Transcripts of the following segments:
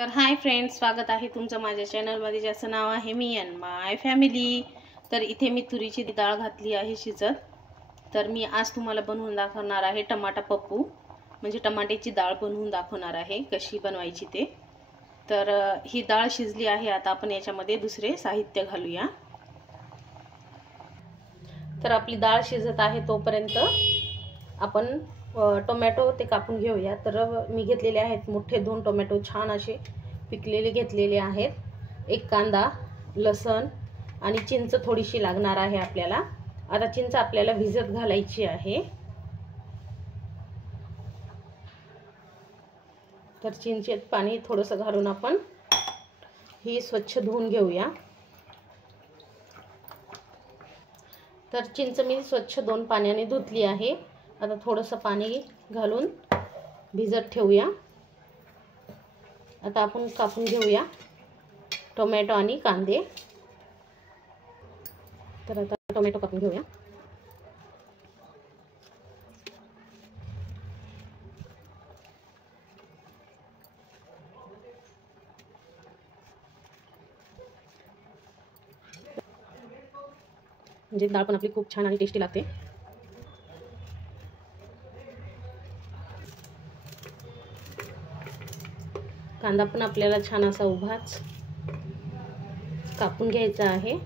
तर hi friends, स्वागत आहे तुमचं माझ्या चॅनलमध्ये, ज्याचं नाव आहे मी अँड माय फॅमिली। तर इथे मी तुरीची डाळ घातली आहे शिजत। तर मी आज तुम्हाला बनवून दाखवणार आहे टमाटा पप्पू, म्हणजे टमाट्याची डाळ बनवून दाखवणार आहे कशी बनवायची ते। तर ही डाळ शिजली आहे। आता आपण याच्यामध्ये दुसरे साहित्य घालूया। तर आपली डाळ शिजत आहे तोपर्यंत आपण टोमॅटो ते कापून घेऊया। तर मी घेतलेले आहेत मोठे 2 टोमॅटो, छान असे पिकलेले घेतलेले आहेत। एक कांदा, लसण आणि चिंच थोडीशी लागणार आहे आपल्याला। आता चिंच आपल्याला भिजत घालायची आहे। तर चिंचेत पाणी थोडंसं घालून आपण ही स्वच्छ धुवून घेऊया। तर चिंच मी स्वच्छ 2 पाण्याने धुतली आहे। आता थोडंसं पाणी घालून भिजत ठेवूया। आता आपण कापून घेऊया टोमॅटो आणि कांदे। तर आता टोमॅटो कापून घेऊया। म्हणजे डाळ पण आपली खूप छान आणि टेस्टी लागते। कांदा पण आपल्याला छान असा उभाच कापून घ्यायचा आहे।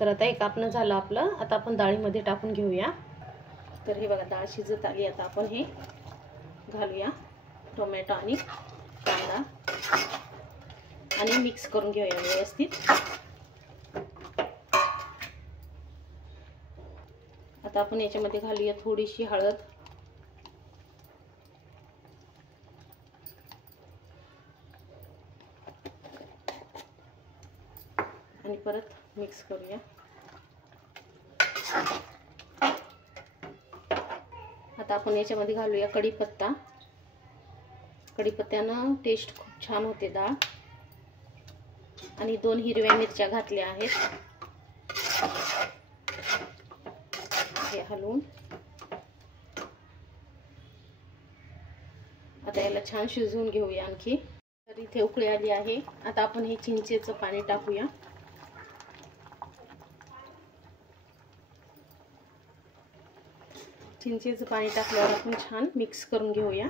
तर आता हे कापणं झालं आपलं। आता आपण डाळीमध्ये टाकून घेऊया। तर हे बघा, डाळ शिजत आली। आता आपण हे घालूया टोमॅटो आणि कांदा आणि मिक्स करून घेऊया व्यवस्थित। आता आपण याच्यामध्ये घालूया थोडीशी हळद, आणि परत मिक्स करूया। आता आपण याच्यामध्ये घालूया कढीपत्ता। कढीपत्त्यानं टेस्ट खूप छान होते डाळ। आणि 2 हिरव्या मिरच्या घातल्या आहेत। हे हलवून आता याला छान शिजवून घेऊया आणखी। तर इथे उकळी आली आहे। आता आपण हे चिंचेचं पाणी टाकूया। चिंचेचं पाणी टाकल्यावर आपण छान मिक्स करून घेऊया।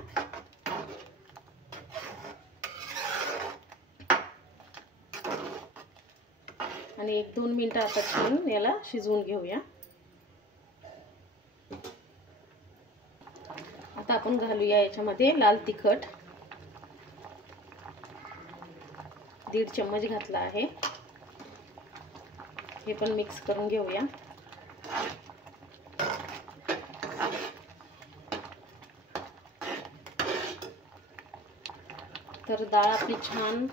आणि 1-2 मिनिटं आता छान याला शिजवून घेऊया। आता आपण घालूया याच्यामध्ये लाल तिखट, 1.5 चम्मच घातला आहे। हे पण मिक्स करून घेऊया। तर डाळ आपली छान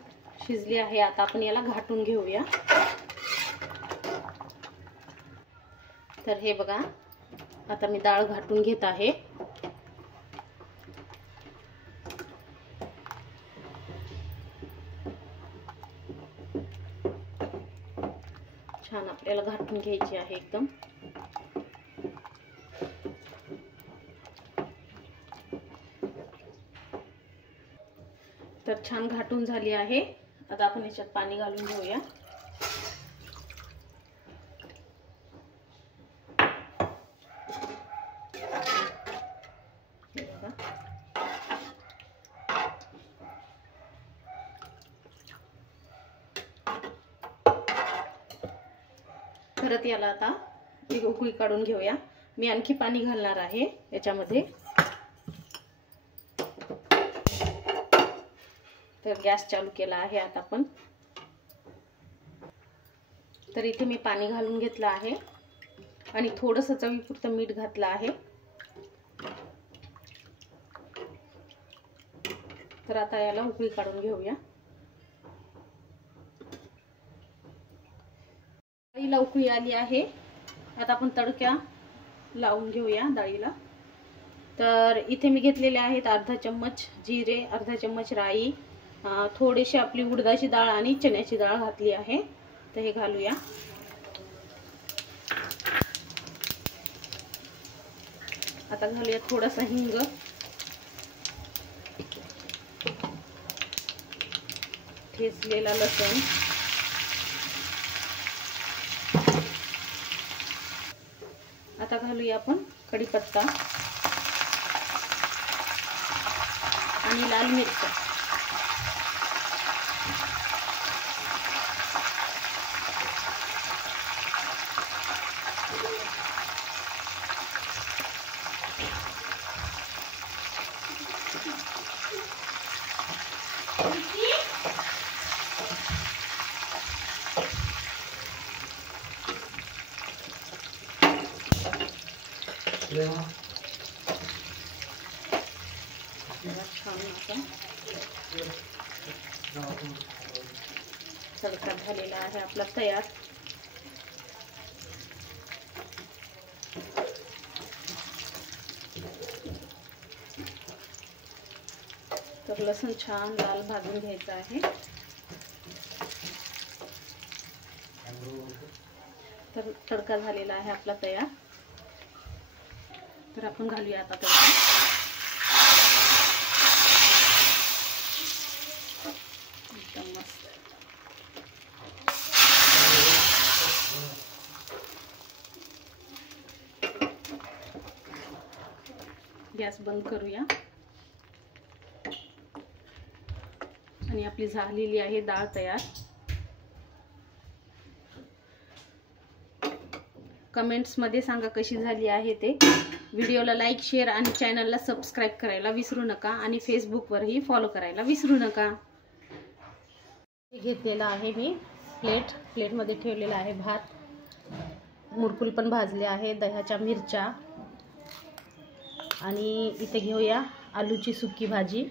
शिजली आहे। आता आपण याला घाटून घेऊया। तर हे बघा, आता मी डाळ घाटून घेत आहे। छान आपल्याला घाटून घ्यायची आहे एकदम। तर छान घाटून झाली आहे। आता आपण याच्यात पाणी घालून घेऊया। परत याला आता एक उकळी काढून घेऊया। मी आणखी पाणी घालणार आहे याच्यामध्ये। तर गॅस चालू केला आहे आता आपण। तर इथे मी पाणी घालून घेतलं आहे आणि थोडंसं चवीपुरतं मीठ घातलं आहे। तर आता याला उकळी काढून घेऊया। डाळीला उकळी आली आहे। आता आपण तडका लावून घेऊया डाळीला। तर इथे मी घेतलेले आहेत 1/2 चम्मच जिरे, 1/2 चम्मच राई, थोडीशी आपली उडदाची डाळ आणि चण्याची डाळ घातली आहे। तर हे घालूया। आता घालूया थोडासा हिंग, ठेचलेला लसूण, आता घालूया आपण कढीपत्ता आणि लाल मिरच्या. तडका झालेला आहे आपला तयार. तर लसूण छान लाल भाजून घ्यायचा आहे. तर तडका झालेला आहे आपला तयार. तर आपण घालूया आता तडका. एकदम मस्त. गॅस बंद करूया आणि आपली झालेली आहे डाळ तयार. कमेंट्समध्ये सांगा कशी झाली आहे ते. व्हिडिओला लाईक, शेअर आणि चॅनलला सबस्क्राईब करायला विसरू नका आणि फेसबुकवरही फॉलो करायला विसरू नका. घेतलेला आहे मी प्लेटमध्ये ठेवलेला आहे भात, मुरकुल पण भाजले आहे, दह्याच्या मिरच्या आणि इथे घेऊया आलूची सुकी भाजी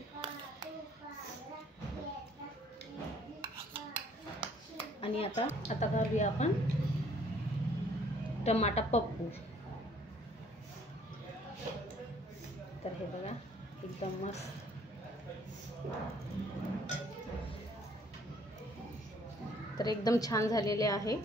आणि आता घालूया आपण टमाटा पप्पू. तर हे बघा एकदम मस्त. तर एकदम छान झालेले आहे.